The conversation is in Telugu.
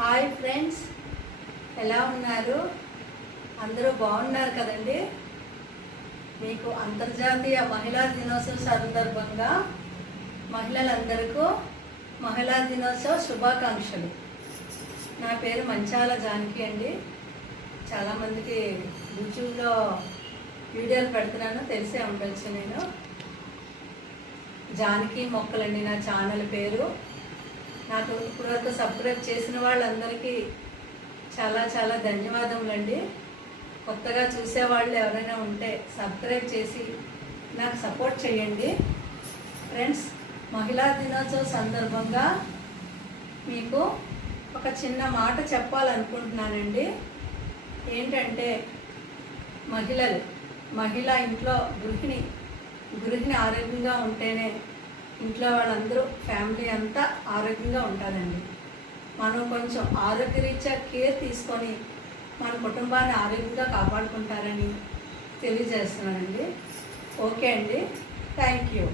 హాయ్ ఫ్రెండ్స్, ఎలా ఉన్నారు? అందరూ బాగున్నారు కదండి. మీకు అంతర్జాతీయ మహిళా దినోత్సవం సందర్భంగా మహిళలందరికీ మహిళా దినోత్సవ శుభాకాంక్షలు. నా పేరు మంచాల జానకి అండి. చాలామందికి యూట్యూబ్లో వీడియోలు పెడుతున్నాను, తెలిసే ఉండొచ్చు. నేను జానకి మొక్కలండి నా ఛానల్ పేరు. నాకు ఇప్పటివరకు సబ్స్క్రైబ్ చేసిన వాళ్ళందరికీ చాలా చాలా ధన్యవాదములండి. కొత్తగా చూసేవాళ్ళు ఎవరైనా ఉంటే సబ్స్క్రైబ్ చేసి నాకు సపోర్ట్ చేయండి. ఫ్రెండ్స్, మహిళా దినోత్సవం సందర్భంగా మీకు ఒక చిన్న మాట చెప్పాలనుకుంటున్నానండి. ఏంటంటే మహిళ ఇంట్లో గృహిణి ఆరోగ్యంగా ఉంటేనే ఇంట్లో వాళ్ళందరూ ఫ్యామిలీ అంతా ఆరోగ్యంగా ఉంటుందండి. మనం కొంచెం ఆరోగ్యరీత్యా కేర్ తీసుకొని మన కుటుంబాన్ని ఆరోగ్యంగా కాపాడుకుంటారని తెలియజేస్తున్నానండి. ఓకే అండి, థ్యాంక్ యూ.